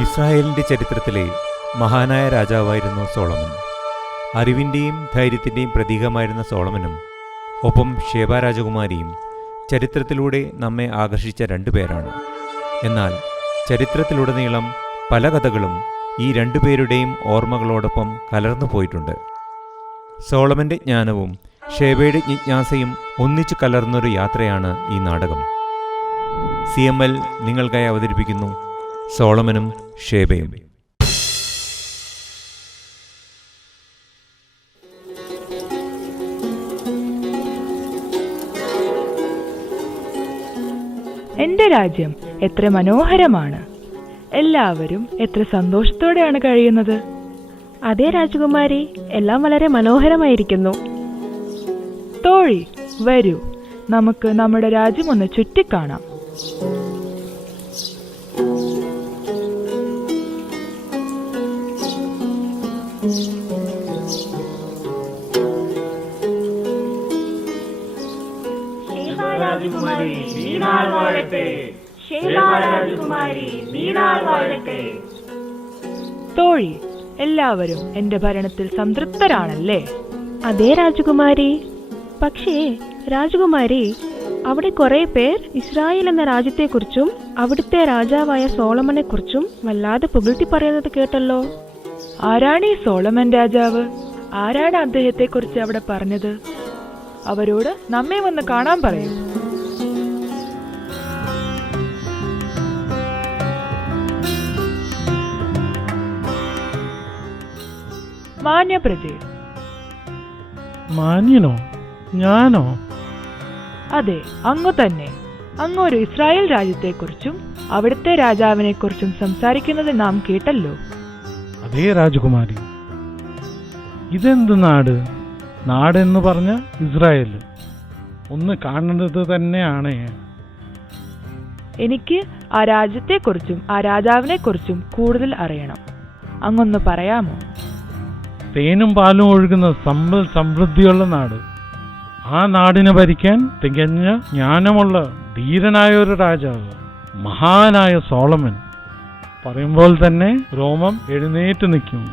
ഇസ്രായേലിൻ്റെ ചരിത്രത്തിലെ മഹാനായ രാജാവായിരുന്നു സോളമൻ. അറിവിൻ്റെയും ധൈര്യത്തിൻ്റെയും പ്രതീകമായിരുന്ന സോളമനും ഒപ്പം ഷേബ രാജകുമാരിയും ചരിത്രത്തിലൂടെ നമ്മെ ആകർഷിച്ച രണ്ടുപേരാണ്. എന്നാൽ ചരിത്രത്തിലുടനീളം പല കഥകളും ഈ രണ്ടുപേരുടെയും ഓർമ്മകളോടൊപ്പം കലർന്നു പോയിട്ടുണ്ട്. സോളമൻ്റെ ജ്ഞാനവും ഷേബയുടെ ജിജ്ഞാസയും ഒന്നിച്ചു കലർന്നൊരു യാത്രയാണ് ഈ നാടകം. CML നിങ്ങൾക്കായി അവതരിപ്പിക്കുന്നു സോളമനും ഷേബയും. എന്റെ രാജ്യം എത്ര മനോഹരമാണ്. എല്ലാവരും എത്ര സന്തോഷത്തോടെയാണ് കഴിയുന്നത്. അതേ രാജകുമാരി, എല്ലാം വളരെ മനോഹരമായിരിക്കുന്നു. തോഴി, വരൂ, നമുക്ക് നമ്മുടെ രാജ്യം ഒന്ന് ചുറ്റിക്കാണാം. തോഴി, എല്ലാവരും എന്റെ ഭരണത്തിൽ സംതൃപ്തരാണല്ലേ? അതേ രാജകുമാരി. പക്ഷേ രാജകുമാരി, അവിടെ കുറെ പേർ ഇസ്രായേൽ എന്ന രാജ്യത്തെക്കുറിച്ചും അവിടുത്തെ രാജാവായ സോളമനെ കുറിച്ചും വല്ലാതെ പുകഴ്ത്തി പറയുന്നത് കേട്ടല്ലോ. ആരാണ് ഈ സോളമൻ രാജാവ്? ആരാണ് അദ്ദേഹത്തെ കുറിച്ച് അവിടെ പറഞ്ഞത്? അവരോട് നമ്മെ വന്ന് കാണാൻ പറയൂ. മാന്യപ്രജേ. മാന്യനോ? ഞാനോ? അതെ, അങ്ങു തന്നെ. അങ്ങ് ഒരു ഇസ്രായേൽ രാജ്യത്തെക്കുറിച്ചും അവിടുത്തെ രാജാവിനെ കുറിച്ചും സംസാരിക്കുന്നത് നാം കേട്ടല്ലോ. അതേ രാജകുമാരി. ഇതെന്ത് നാട്? നാടെന്ന് പറഞ്ഞ ഇസ്രായേൽ ഒന്ന് കാണുന്നത് തന്നെയാണ്. എനിക്ക് ആ രാജ്യത്തെക്കുറിച്ചും ആ രാജാവിനെ കുറിച്ചും കൂടുതൽ അറിയണം. അങ്ങൊന്ന് പറയാമോ? തേനും പാലും ഒഴുകുന്ന സമ്പൽ സമൃദ്ധിയുള്ള നാട്. ആ നാടിനെ ഭരിക്കാൻ തികഞ്ഞ ജ്ഞാനമുള്ള ധീരനായ ഒരു രാജാവ്, മഹാനായ സോളമൻ. പറയുമ്പോൾ തന്നെ രോമം എഴുന്നേറ്റ് നിൽക്കുന്നു.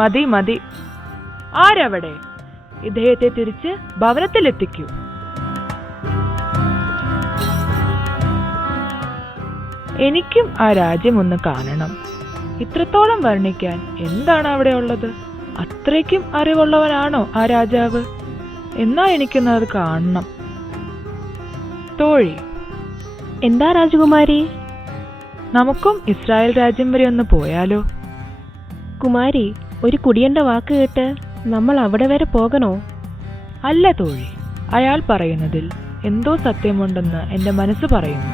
മതി മതി. ആരവിടെ? ഇദ്ദേഹത്തെ തിരിച്ച് ഭവനത്തിലെത്തിക്കൂ. എനിക്കും ആ രാജ്യം ഒന്ന് കാണണം. ഇത്രത്തോളം വർണ്ണിക്കാൻ എന്താണ് അവിടെ ഉള്ളത്? അത്രയ്ക്കും അറിവുള്ളവനാണോ ആ രാജാവ്? എന്നാ എനിക്കൊന്നത് കാണണം. തോഴി. എന്താ രാജകുമാരി? നമുക്കും ഇസ്രായേൽ രാജ്യം വരെ ഒന്ന് പോയാലോ? കുമാരി, ഒരു കുടിയന്റെ വാക്ക് കേട്ട് നമ്മൾ അവിടെ വരെ പോകണോ? അല്ല തോഴി, അയാൾ പറയുന്നതിൽ എന്തോ സത്യമുണ്ടെന്ന് എന്റെ മനസ്സ് പറയുന്നു.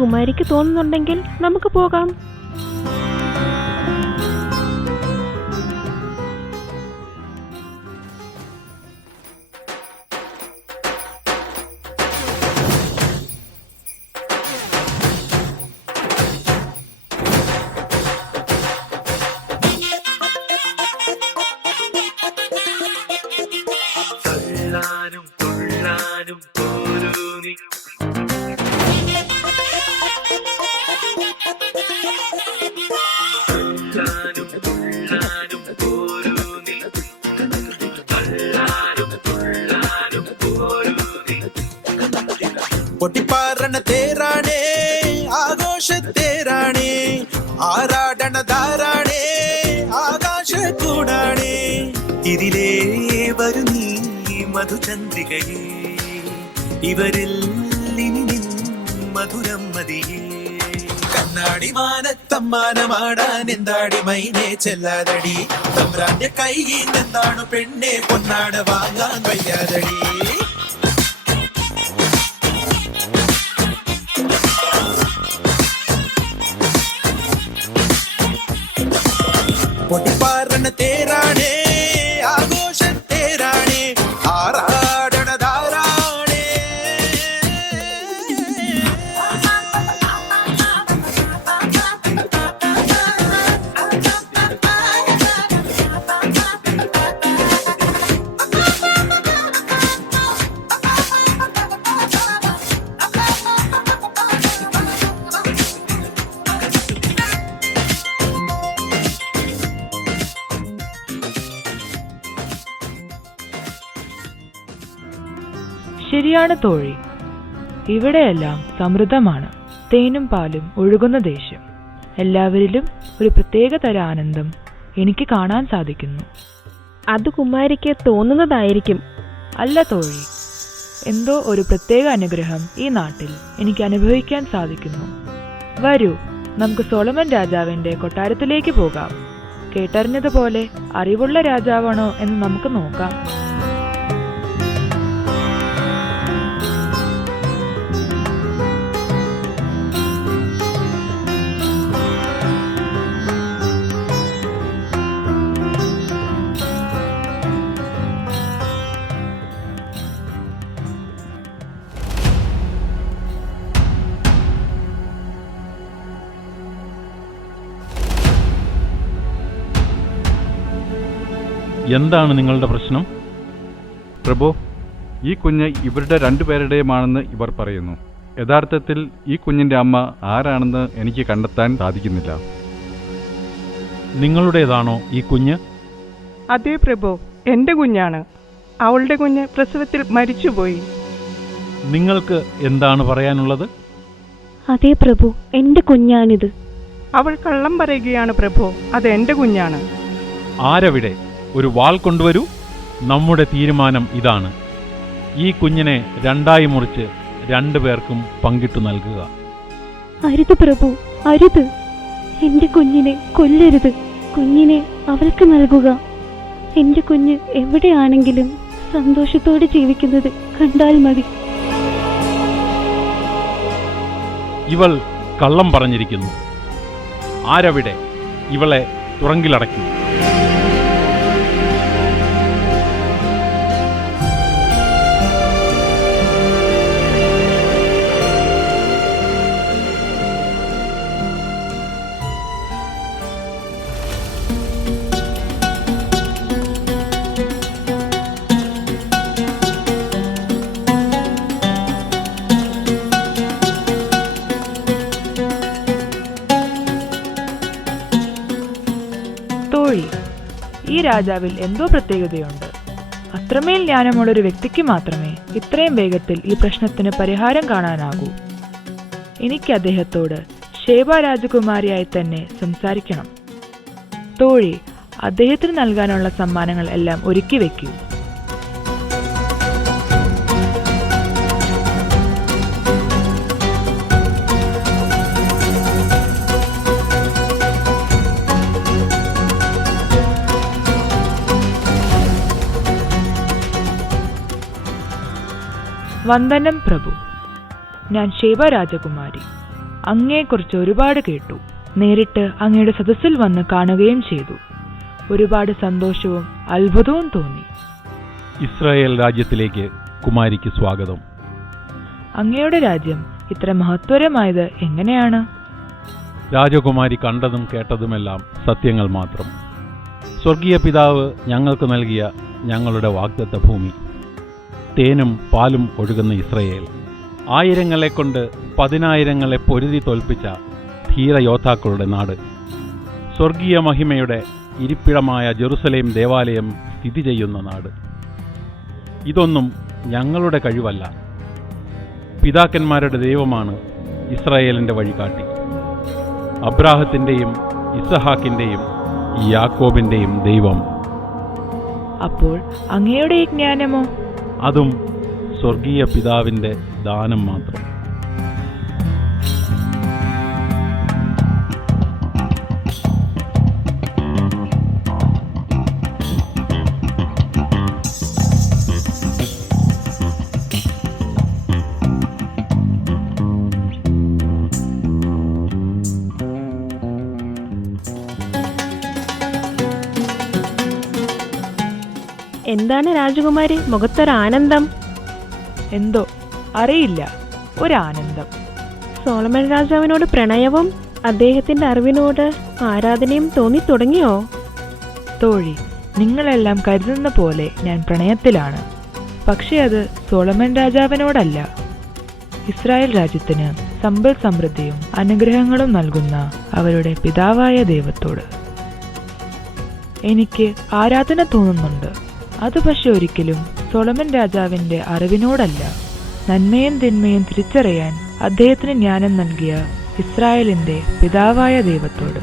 കുമാരിക്ക് തോന്നുന്നുണ്ടെങ്കിൽ നമുക്ക് പോകാം. പൊട്ടിപ്പാറണ തേരാണേ, ആഘോഷത്തേരാണേ, ആരാടണ ധാരാണേ, ആകാശക്കൂടാണേ. ഇതിലേ വരു നീ മധുചന്ദ്രികയേ, ഇവരിൽ ഇനി നിൻ മധുരം മതിയേ. കണ്ണാടി മാനത്തമ്മാനമാടാൻ എന്താടി മൈനെ ചെല്ലാതടി, തമ്പ്രാന്റെ കൈയിൽ എന്താണ് പെണ്ണെ പൊന്നാട വാങ്ങാൻ വയ്യാതടി. പൊട്ടിപ്പാറണ തേരാണേ, ആഘോഷത്തേരാണേ, ആറാടണ ധാരാണേ. ശരിയാണ് തോഴി. ഇവിടെയെല്ലാം സമൃദ്ധമാണ്. തേനും പാലും ഒഴുകുന്ന ദേശം. എല്ലാവരിലും ഒരു പ്രത്യേക തരം ആനന്ദം എനിക്ക് കാണാൻ സാധിക്കുന്നു. അത് കുമാരിക്ക് തോന്നുന്നതായിരിക്കും. അല്ല തോഴി, എന്തോ ഒരു പ്രത്യേക അനുഗ്രഹം ഈ നാട്ടിൽ എനിക്ക് അനുഭവിക്കാൻ സാധിക്കുന്നു. വരൂ, നമുക്ക് സോളമൻ രാജാവിന്റെ കൊട്ടാരത്തിലേക്ക് പോകാം. കേട്ടറിഞ്ഞതുപോലെ അറിവുള്ള രാജാവാണോ എന്ന് നമുക്ക് നോക്കാം. എന്താണ് നിങ്ങളുടെ പ്രശ്നം? പ്രഭു, ഈ കുഞ്ഞ് ഇവരുടെ രണ്ടുപേരുടെയുമാണെന്ന് ഇവർ പറയുന്നു. യഥാർത്ഥത്തിൽ ഈ കുഞ്ഞിന്റെ അമ്മ ആരാണെന്ന് എനിക്ക് കണ്ടെത്താൻ സാധിക്കുന്നില്ല. നിങ്ങളുടേതാണോ ഈ കുഞ്ഞ്? അതെ പ്രഭു, എന്റെ കുഞ്ഞാണ്. അവളുടെ കുഞ്ഞ് പ്രസവത്തിൽ മരിച്ചുപോയി. നിങ്ങൾക്ക് എന്താണ് പറയാനുള്ളത്? അതെ പ്രഭു, എന്റെ കുഞ്ഞാണിത്. അവൾ കള്ളം പറയുകയാണ് പ്രഭു, അത് എന്റെ കുഞ്ഞാണ്. ആരവിടെ? ഒരു വാൾ കൊണ്ടുവരൂ. നമ്മുടെ തീരുമാനം ഇതാണ്: ഈ കുഞ്ഞിനെ രണ്ടായി മുറിച്ച് രണ്ടുപേർക്കും പങ്കിട്ടു നൽകുക. അരുത് പ്രഭു, അരുത്. എന്റെ കുഞ്ഞിനെ കൊല്ലരുത്. കുഞ്ഞിനെ അവൾക്ക് നൽകുക. എന്റെ കുഞ്ഞ് എവിടെയാണെങ്കിലും സന്തോഷത്തോടെ ജീവിക്കുന്നത് കണ്ടാൽ മതി. ഇവൾ കള്ളം പറഞ്ഞിരിക്കുന്നു. ആരവിടെ? ഇവളെ തുറങ്കിലടയ്ക്കും. തോഴി, ഈ രാജാവിൽ എന്തോ പ്രത്യേകതയുണ്ട്. അത്രമേൽ ജ്ഞാനമുള്ളൊരു വ്യക്തിക്ക് മാത്രമേ ഇത്രയും വേഗത്തിൽ ഈ പ്രശ്നത്തിന് പരിഹാരം കാണാനാകൂ. എനിക്ക് അദ്ദേഹത്തോട് ഷേബ രാജകുമാരിയായി തന്നെ സംസാരിക്കണം. തോഴി, അദ്ദേഹത്തിന് നൽകാനുള്ള സമ്മാനങ്ങൾ എല്ലാം ഒരുക്കി വെക്കൂ. വന്ദനം പ്രഭു. ഞാൻ ഷേബ രാജകുമാരി. അങ്ങയെക്കുറിച്ച് ഒരുപാട് കേട്ടു. നേരിട്ട് അങ്ങയുടെ സദസ്സിൽ വന്ന് കാണുകയും ചെയ്തു. ഒരുപാട് സന്തോഷവും അത്ഭുതവും തോന്നി. ഇസ്രായേൽ രാജ്യത്തിലേക്ക് കുമാരിക്ക് സ്വാഗതം. അങ്ങയുടെ രാജ്യം ഇത്ര മഹത്വരമായത് എങ്ങനെയാണ്? രാജകുമാരി കണ്ടതും കേട്ടതുമെല്ലാം സത്യങ്ങൾ മാത്രം. സ്വർഗീയ പിതാവ് ഞങ്ങൾക്ക് നൽകിയ ഞങ്ങളുടെ വാഗ്ദത്ത ഭൂമി, തേനും പാലും ഒഴുകുന്ന ഇസ്രയേൽ, ആയിരങ്ങളെ കൊണ്ട് 10,000-ങ്ങളെ പൊരുതി തോൽപ്പിച്ച ധീരയോദ്ധാക്കളുടെ നാട്, സ്വർഗീയ മഹിമയുടെ ഇരിപ്പിടമായ ജെറുസലേം ദേവാലയം സ്ഥിതി ചെയ്യുന്ന നാട്. ഇതൊന്നും ഞങ്ങളുടെ കഴിവല്ല. പിതാക്കന്മാരുടെ ദൈവമാണ് ഇസ്രായേലിൻ്റെ വഴികാട്ടി. അബ്രാഹത്തിൻ്റെയും ഇസഹാക്കിൻ്റെയും യാക്കോബിൻ്റെയും ദൈവം. അപ്പോൾ അങ്ങയുടെ ഈ ജ്ഞാനമോ? അതും സ്വർഗീയ പിതാവിൻ്റെ ദാനം മാത്രം. എന്താണ് രാജകുമാരി, മുഖത്തൊരാനന്ദം? എന്തോ അറിയില്ല, ഒരാനന്ദം. സോളമൻ രാജാവിനോട് പ്രണയവും അദ്ദേഹത്തിന്റെ അറിവിനോട് ആരാധനയും തോന്നി തുടങ്ങിയോ? തോഴി, നിങ്ങളെല്ലാം കരുതുന്ന പോലെ ഞാൻ പ്രണയത്തിലാണ്. പക്ഷെ അത് സോളമൻ രാജാവിനോടല്ല, ഇസ്രായേൽ രാജ്യത്തിന് സമ്പൽ സമൃദ്ധിയും അനുഗ്രഹങ്ങളും നൽകുന്ന അവരുടെ പിതാവായ ദൈവത്തോട് എനിക്ക് ആരാധന തോന്നുന്നുണ്ട്. അത് പക്ഷെ ഒരിക്കലും സൊളമൻ രാജാവിന്റെ അറിവിനോടല്ല, നന്മയും തിന്മയും തിരിച്ചറിയാൻ അദ്ദേഹത്തിന് ജ്ഞാനം നൽകിയ ഇസ്രായേലിന്റെ പിതാവായ ദൈവത്തോട്.